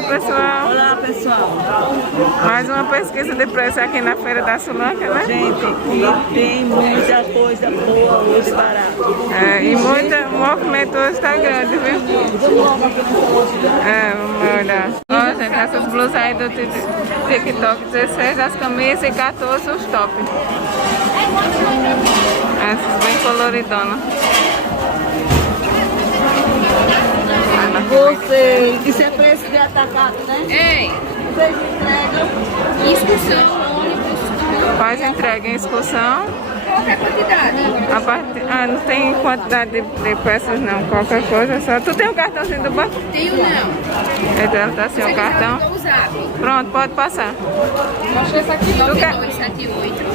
Olá, pessoal. Olá, pessoal. Mais uma pesquisa de preço aqui na Feira da Sulanca, né? Gente, e tem muita coisa boa hoje barata. E o movimento hoje está grande, viu? Vamos olhar. Ó, gente, essas blusas aí do TikTok, 16 as camisas e 14 os tops. Essas bem coloridonas. Vocês, isso é preço de atacado, né? Ei, Vocês entregam excursão, ônibus, Faz entrega em excursão. qualquer quantidade. Não tem quantidade de peças não, qualquer coisa só. Tu tem um cartãozinho do banco? Tenho não. Então tá assim o cartão. O zap. Pronto, pode passar. Mostra essa aqui. Tu quer?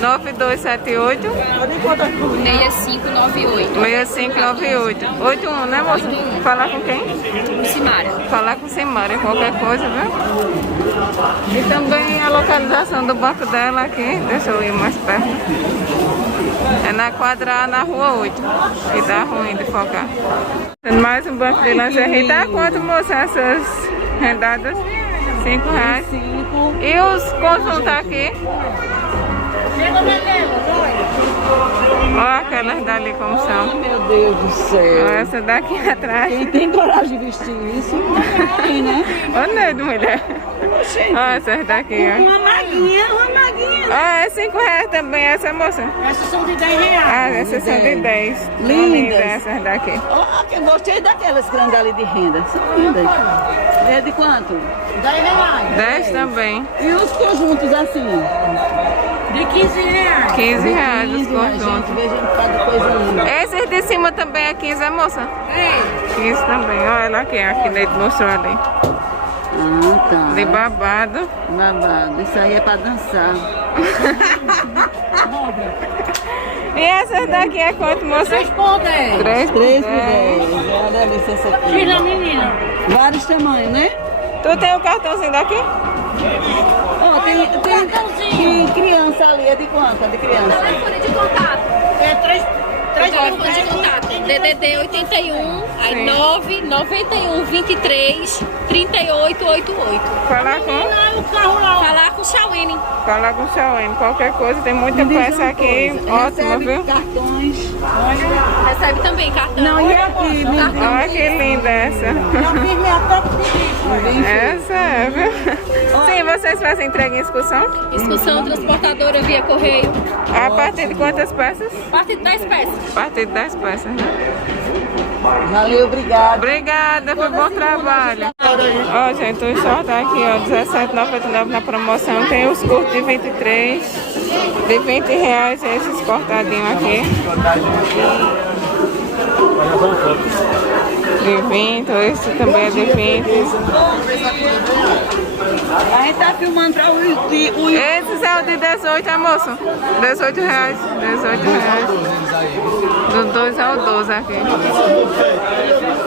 9278 9278 6598. 6598 81, né, moça? Falar com quem? Simara. Falar com Simara, qualquer coisa, viu? E também a localização do banco dela aqui, deixa eu ir mais perto. É na quadra A, na rua 8, que dá ruim de focar. Tem mais um banco de lingerie. Tá quanto, moça, essas rendadas? R$5. 5. E os conjuntos aqui? Olha aquelas dali como são. Meu Deus do céu. Olha essa daqui atrás. Quem tem coragem de vestir isso? Tem, né? Olha o medo, mulher. Olha essas daqui, ó. Uma maguinha, uma maguinha. Olha, é R$5 também essa, moça. Essas são de 10 reais. Ah, essas são de 10. Lindas. Essas daqui. Ó, que eu gostei daquelas grandes ali de renda. São lindas. É de quanto? 10 reais. 10 também. E os conjuntos assim? De 15 reais. R$15 os Gente, conjuntos. veja cada coisa linda. Esses de cima também é 15, é, moça? 15 também. Olha ela aqui, aqui Neide mostrou ali. Ah, tá. De babado. Babado. Isso aí é pra dançar. E essas daqui é quanto, moça? 3 por 10. 3 por 3 por 10. 10. Olha a licença aqui. Tira, menina. Vários tamanhos, né? Tu tem o cartãozinho daqui? Ó, tem criança ali. É de quanto? É de criança? Telefone de contato. É 3 Telefone de contato. DDD 81, aí 991 23 3888. Falar com? Falar com o Chauene. Falar com o Chauene. Qualquer coisa, tem muita peça aqui. Ótima, viu? Cartões. Recebe também cartão. Não, e aqui? Olha que linda essa. Essa é, viu? Sim, vocês fazem entrega em excursão? Excursão transportadora via correio. A partir de quantas peças? A partir de 10 peças. A partir de 10 peças, né? Valeu, obrigado. Obrigada, foi bom trabalho. Ó, gente, o short tá aqui, ó, R$17,99 na promoção. Tem os curtos de 23, de R$20, esses cortadinhos aqui. De 20, esse também é de 20. A gente tá filmando pra o Esses é o de 18, é, moço? R$18. R$18. Do 2 ao 12 aqui.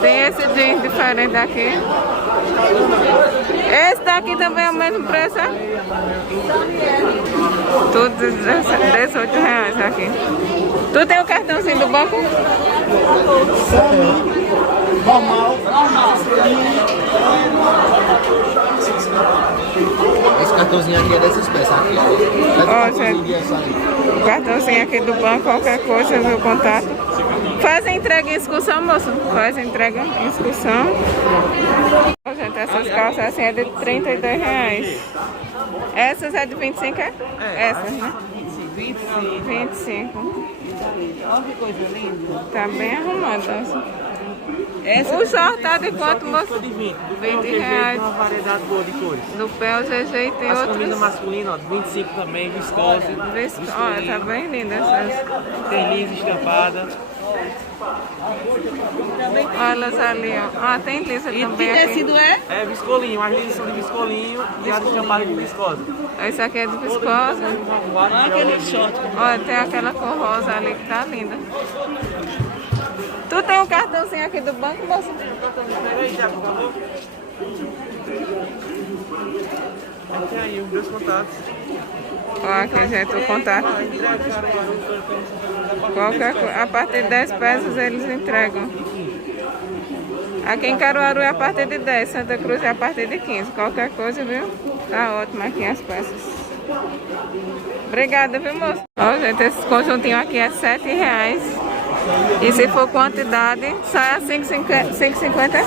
Tem esse jeans diferente aqui. Esse daqui também é o mesmo preço, é? Tudo R$18 aqui. Tu tem o cartãozinho do banco? Esse cartãozinho aqui é dessas peças aqui. Ó, gente, o cartãozinho aqui do banco, qualquer coisa, meu contato. Faz a entrega em excursão, moço? Faz a entrega em excursão. Ó, gente, essas calças assim é de R$32. Essas é de 25, é? Essas, né? 25. Olha que coisa linda. Tá bem arrumada essa. Essa O short tá de quanto, moço? De 20. Do R$20. uma variedade boa de cores. Do pé ao GG e tem Masculino, outros. masculino, ó, 25 também, viscose. Olha, tá bem linda essas. Tem lisa estampada. Olha elas ali, ó. Ah, tem lisa que também aqui. tecido é? É viscolinho, as lisas são de viscolinho e as estampadas de viscose. Esse aqui é de viscosa. Olha aquele short. Olha, tem aquela cor rosa ali que tá linda. Tu tem um cartãozinho aqui do banco, moça? Pega aí, já, por favor. Tem aí os meus contatos. Ó, aqui, gente, o contato. Qualquer coisa, a partir de 10 peças eles entregam. Aqui em Caruaru é a partir de 10, Santa Cruz é a partir de 15. Qualquer coisa, viu? Tá ótimo aqui as peças. Obrigada, viu, moço? Ó, gente, esse conjuntinho aqui é R$7. E se for quantidade, sai a 5,50? 6,50.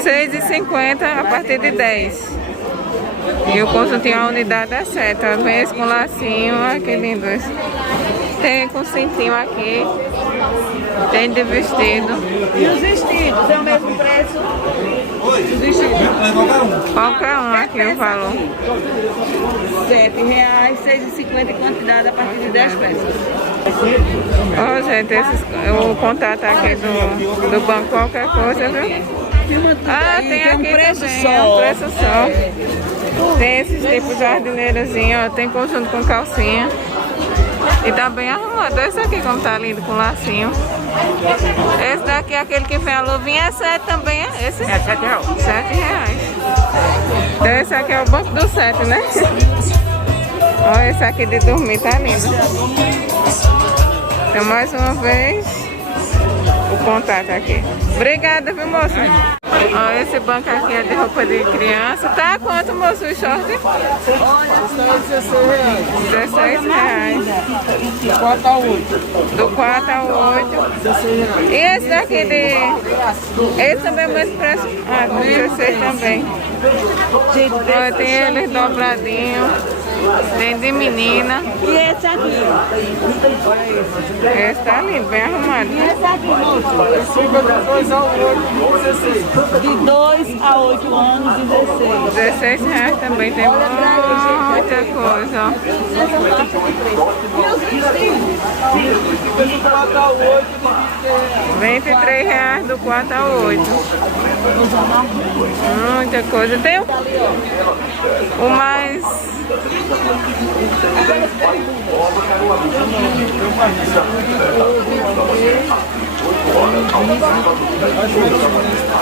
6,50 a partir de 10. E o conjuntinho, a unidade é 7. Ó, vem esse com lacinho, olha que lindo esse. Tem com cintinho aqui. Tem de vestido. E os vestidos, é o mesmo preço? Os vestidos? Qualquer um aqui o valor. R$7, 6,50 em quantidade a partir de 10 peças. Ó, gente, o contato aqui do banco, qualquer coisa, viu? Ah, tem aqui um preço também, só. é um preço só. Tem esses tipos de jardineirozinho, ó, tem conjunto com calcinha. E tá bem arrumado. Esse aqui como tá lindo, com lacinho. Esse daqui, aquele que vem a luvinha, é 7 também, é esse? É R$7. R$7. Então esse aqui é o banco do 7, né? Olha esse aqui de dormir, tá lindo. Então mais uma vez o contato aqui. Obrigada, viu, moço? Ó, esse banco aqui é de roupa de criança. Tá quanto, moço, o short? R$16. Do 4 a 8. Do 4 ao 8. E esse daqui de... Esse também é o mesmo preço? Ah, do 16 também. Ó, tem eles dobradinhos. Tem de menina. E esse aqui? Esse tá lindo, bem arrumado. E esse aqui, moço? Fica de 2 a 8, 16. De 2 a 8 anos, 16. R$16 também, tem muita coisa, ó. E os vestidos? Do 4 a 8, R$23 do 4 ao 8. Muita coisa. Tem o mais...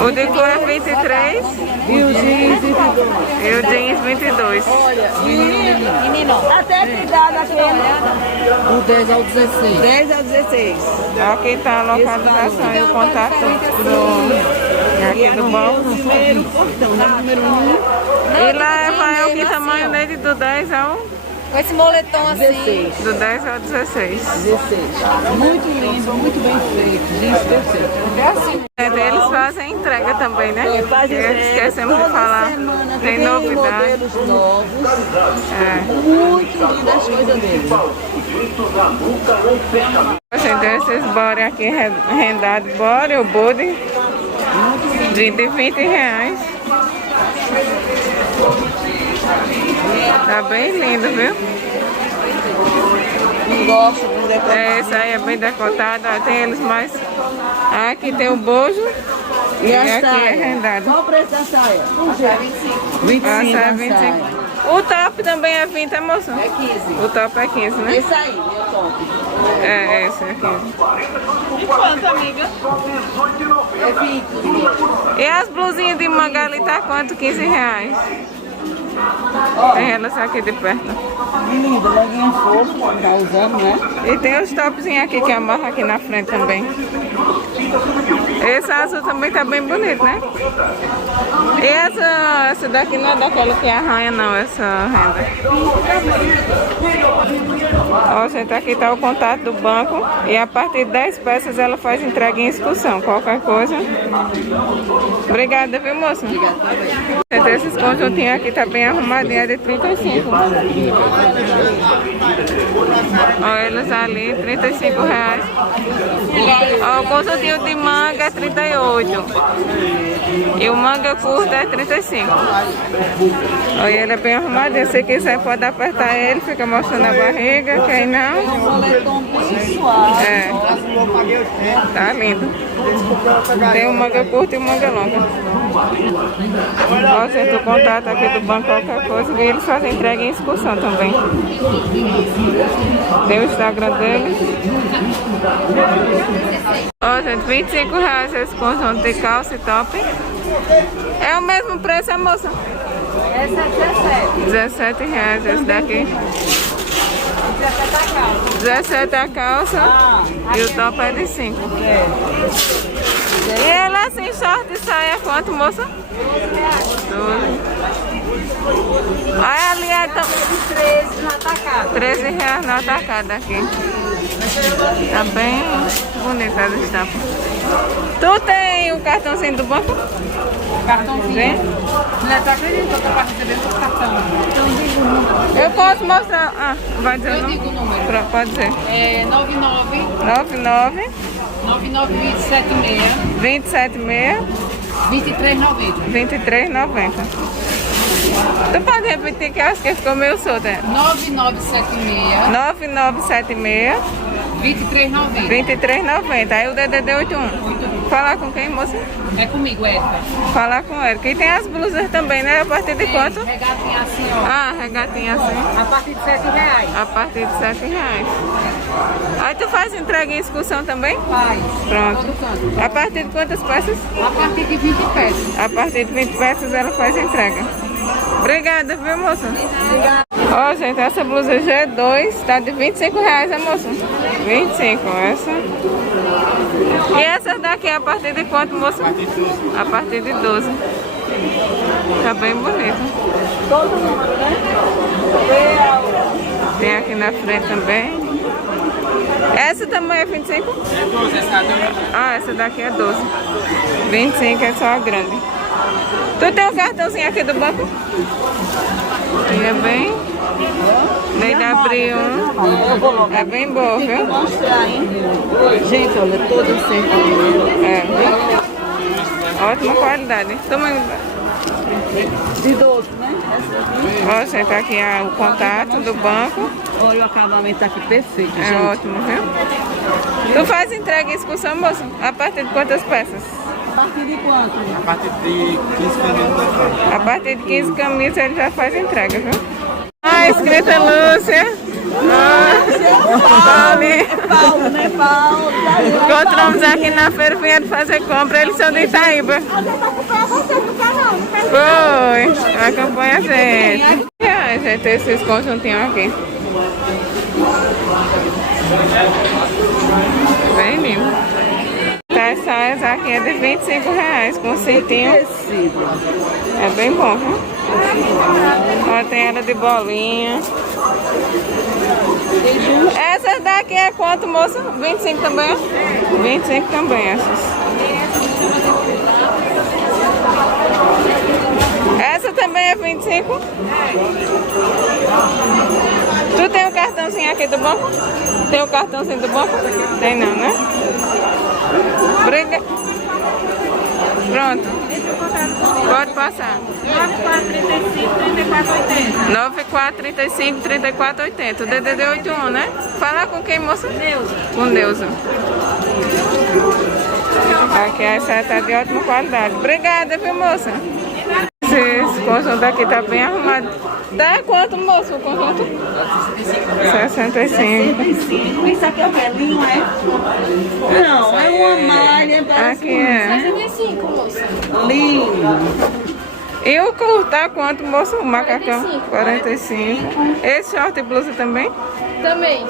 O de cor é 23 E os jeans, 22. e o jeans 22. Olha, menino, até que idade aquele? do 10 ao 16. 10 a 16. Aqui tá a localização e o contato aqui do banco. Primeiro portão, né? Número 1. E lá vai o que tamanho dele do 10 ao... Com esse moletom assim. 16. Do 10 ao 16. 16. Muito lindo, muito bem feito. Jeans perfeito. Eles fazem entrega também, né? Esquecemos de falar. Tem novidade. modelos novos. É. Muito lindas as coisas dele. Gente, esses body aqui rendado, body ou body de R$20. Tá bem lindo, viu? Não gosto de decorar. Esse aí é bem decotado, ó, tem eles mais... Aqui tem o bojo E a aqui é saia? rendado. Qual o preço da saia? 25. A 25 saia é a 25. saia. O top também é 20, é, moça? É 15. O top é 15, né? Esse aí, meu top. É, esse é 15. E quanto, amiga? É 20. E as blusinhas de manga ali tá quanto? R$15. Tem elas aqui de perto. Linda, leguinha fofa, tá usando, né? E tem os topzinhos aqui que amarra aqui na frente também. Esse azul também tá bem bonito, né? E essa daqui não é daquela que arranha não, essa renda. Ó, gente, aqui tá o contato do banco. E a partir de 10 peças ela faz entrega em excursão. Qualquer coisa. Obrigada, viu, moça? Gente, esses conjuntinhos aqui tá bem arrumadinho, é de 35. Ó, eles ali, R$35. Ó, o conjuntinho de manga é 38. E o manga curto é 35. Ó, e ele é bem arrumadinho. Se quiser pode apertar ele, fica mostrando a barriga. Quem não, Um moletom bem suave. é. Tá lindo. Tem o manga curta e o manga longa. Ó, gente, o contato aqui do banco, qualquer coisa. E eles fazem entrega em excursão também. Tem o Instagram deles. Ó, gente, R$25 esse conjunto de calça e top. É o mesmo preço, é, moça? Essa é 17. R$17 esse daqui. 17 a calça e o top é de 5. E ela assim, short e saia, quanto, moça? 12. Olha ali, é 13 no atacado. R$13 na atacada aqui. Tá bem bonita a estampa. Tu tem o cartãozinho do banco? Cartãozinho. Vem. Mulher, tu acredita que eu tô para receber seu cartão? Então diga o número. Eu posso mostrar. Ah, vai dizer o Eu nome? digo o número. Pronto, pode dizer. É 99 99 9976 276 2390. 2390. Tu pode repetir que eu acho que ficou meio solto. 9976 9976 2390. 2390. Aí o DDD 81. Falar com quem, moça? É comigo, Érica. Falar com ele. E tem as blusas também, né? A partir de quanto? Regatinha assim, ó. Ah, regatinha assim. A partir de R$7. A partir de R$7. Aí tu faz entrega em excursão também? Faz. Pronto. Todo canto. A partir de quantas peças? A partir de 20 peças. A partir de 20 peças ela faz entrega. Obrigada, viu, moça? Ó, gente, essa blusa G2 tá de R$25, né, moça? 25, essa. E essa daqui a partir de quanto, moça? A partir de 12. Tá bem bonita. Todo mundo, né? Tem aqui na frente também. Essa também é 25? É 12, essa também. Ah, essa daqui é 12. 25 é só a grande. Tu tem um cartãozinho aqui do banco? E é bem... Nem dá abrir um. Eu vou logo. É bem boa, Tem que viu? mostrar, hein? Gente, olha, todo certinho. É, viu? Ótima qualidade. Toma. De 12, né? Essa aqui. Ó, gente, aqui é o contato do banco. Olha, o acabamento tá aqui perfeito, É gente. ótimo, viu? Tu faz entrega em excursão, moço? A partir de quantas peças? A partir de quanto? A partir de 15 caminhos. A partir de 15 camisas ele já faz entrega, viu? Ah, escrita Lúcia. Ah, ali. Paulo, né, Paulo? Encontramos aqui na feira, vieram fazer compra, eles são de Itaíba. Foi, acompanha a gente. E aí, gente, esses conjuntinhos aqui. Bem lindo. As saias aqui é de R$25 com cintinho. Tecido. É bem bom, viu? Ó, tem ela de bolinha. Essas daqui é quanto, moça? 25 também? 25 também, essas. Essa também é 25? Tu tem o cartãozinho aqui do banco? Tem o cartãozinho do banco? Tem não, né? Briga. Pronto. Pode passar. 9435 3480. O DDD 81, né? Falar com quem, moça? Neuza. Com Neuza. Aqui essa tá de ótima qualidade. Obrigada, viu, moça? Esse conjunto aqui tá bem arrumado. Dá quanto, moço, o conjunto? 65. Isso aqui é o pelinho, é? Não, é uma malha. Aqui é. 65, moça. Lindo. E o curto tá quanto, moço? O macacão? 45. Esse short e blusa também? Também.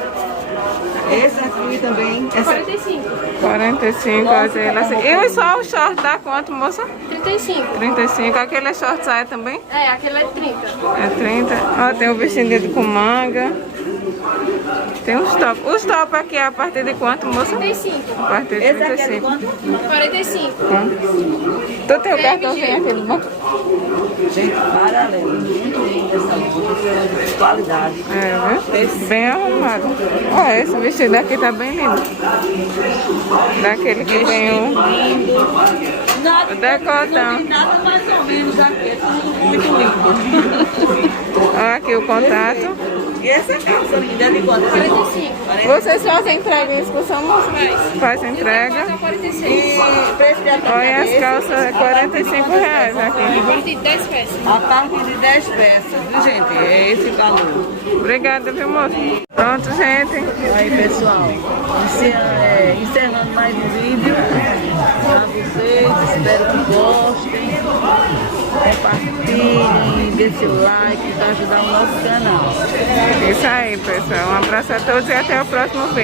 Esse aqui também. Essa 45. 45, e só o short tá quanto, moça? 35. 35. Aquele é short saia também? É, aquele é 30. É 30. Ó, tem o vestido com manga. Tem os top. Os top aqui é a partir de quanto, moça? 35. A partir de Esse aqui é de 35. quanto? 45. Tu tem o cartãozinho aqui do banco? Gente, paralelo. Muito linda essa blusa. Qualidade. É, viu? Bem arrumado. Ó, esse vestido aqui tá bem lindo. Daquele que tem o Nada, decotão. nada mais ou menos aqui. É tudo muito lindo. Ó, aqui o contato. E essa calça linda é de quanto? 45. Vocês fazem entrega em excursão, moça? Faz entrega. Então, 46. E preço de Olha, as calças é R$45 A aqui. partir de 10 peças. A partir de 10 peças, viu, gente? É esse valor. Obrigada, viu, moça? Pronto, gente. Aí, pessoal, encerrando mais um vídeo para vocês. Espero que gostem. Compartilhem, dê seu like para ajudar o nosso canal. Isso aí, pessoal. Um abraço a todos e até o próximo vídeo.